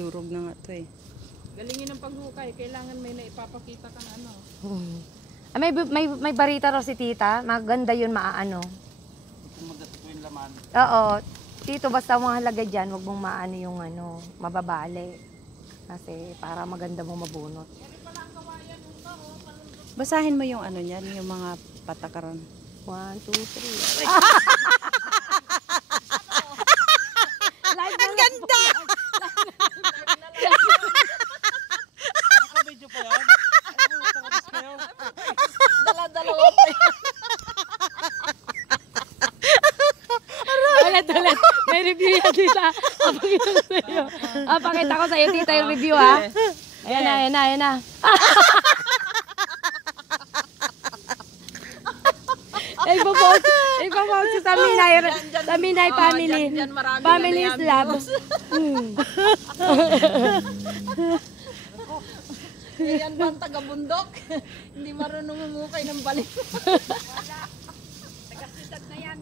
Durog na nga to eh. Galingin ng paghukay. Kailangan may naipapakita ka na ano. May barita raw si tita. Maganda yun maaano. Kung magato yung laman. Oo. Tito, basta mahalaga dyan, huwag mong maano yung ano, mababali. Kasi para maganda mong mabunot. Basahin mo yung ano niyan, yung mga patakaran. 1, 2, 3. Ang ganda! Naka-video pa yan? Nakabis kayo? Dala-dalawa pa yan. Ulit. May review yan, tita. Pakita ko sa'yo, tita, yung review, ha? Ayan na. Ipapost sa Minay family. Family is love. Yan ba ang taga-bundok? Hindi marunong umukay ng balik. Taga-sitad na yan.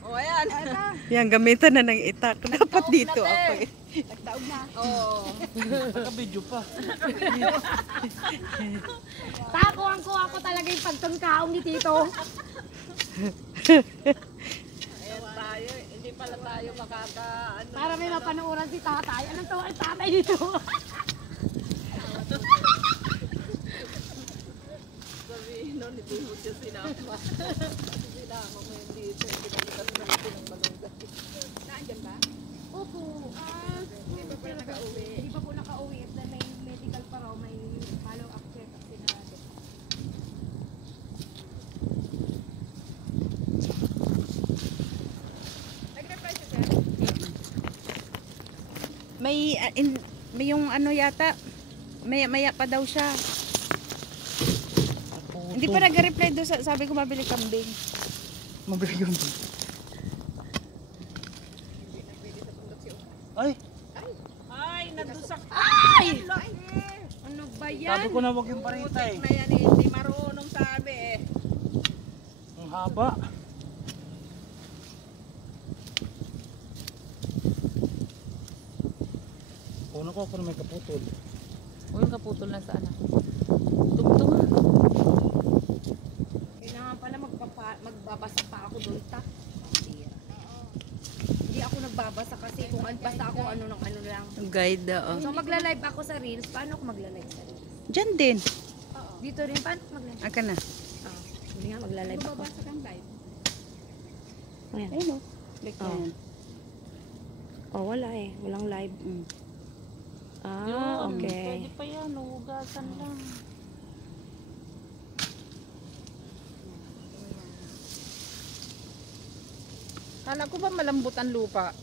O, ayan. Yan, gamitan na ng itak. Dapat dito ako eh. Nagtaog na. Oo. Naka-video pa. Takuhan ko talaga yung pagtungkaong ni Tito. Ayan tayo. Hindi pala tayo ano. Para may mapanuuran si tatay. Anong tawa ang tatay dito? Sabihin nun, hindi mo siya sinama. Sinama mo yun dito. Pinalitan mo natin ng malunggay. Naandyan ba? Opo. Hindi pa pala nakauwi. Hindi pa po nakauwi. At may medical pa raw. May follow-up check-up sinado. Nag-reply siya, sir? May yung ano yata, maya pa daw siya. Hindi pa nag-reply doon, sabi ko mabili kambing. Mabili yun. Ay! Ay, nadusak. Ay! Ano ba yan? Sabi ko na wag yung parita eh. Na yan eh. Hindi marunong sabi eh. Ang haba. Una ko na may kaputol. O yung kaputol na sana. Tugtog na. Kailangan pala magbabasa pa ako doon, ta. Hindi ako nagbabasa kasi kung basta ako ano ng ano lang. Guide oo. So magla-live ako sa Reels. Paano ako magla-live sa Reels? Diyan din. Dito rin, paano ako mag-live? Aka na. Hindi nga, magla-live ako. Babasa kang live. Ayan. Ayun o. Click na yan. Oh, wala eh. Walang live. Okay. Pwede pa yan. Hugasan lang. Kala ko ba malambot ang lupa?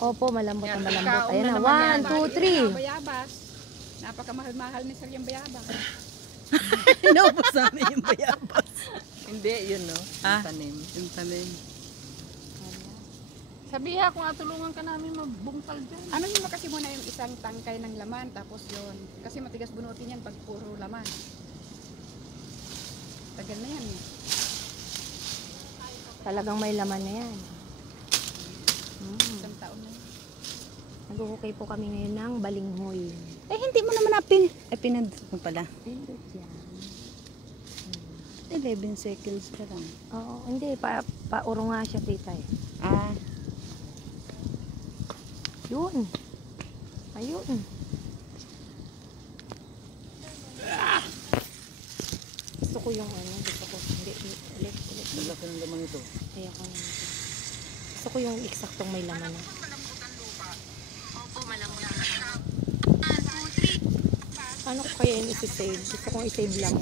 Opo, malambot Yan, ang malambot. ikaw Ayan na na. naman 1, 2, 3. yan. Bayabas. Napakamahal-mahal ni Sir yung bayabas. Inubos namin yung bayabas. Hindi, yun no. Ah? Tanim. Yung tanim. Sabiha kung tulungan ka namin mabungkal dyan. Ano yun kasi muna yung isang tangkay ng laman, tapos yun. Kasi matigas bunutin yan pag puro laman. Tagal na yan eh. Talagang may laman na yan. Isang taon na yan. Nag-okay po kami ngayon ng balinghoy. Eh, hindi mo naman pinandot mo pala. Pindot yan. 11 seconds pa lang. Oo, hindi. Pauro nga siya, tita eh. Ah. Yun. Ayun. Gusto ko yung ano. Gusto ko. Hindi. Ulit. Ang laki ng laman ito. Ayoko na. Gusto ko yung eksaktong may laman na. Paano ko kaya yung isi-save? Gusto kong i-save lang.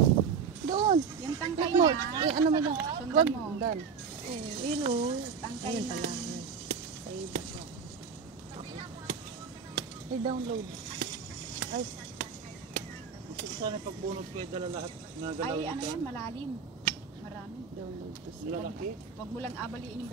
Doon. Yung tangkay Mo, na. ano mo lang. Sundan mo. Dan. Yun o. Tangkay Ayun na. pala. Save ako. I-download. Ay, Sana pagbunod ko ay dala lahat na Ay, galawin ano ka. yan, malalim. Marami. download to. Lalaki. Huwag mo lang abaliin yung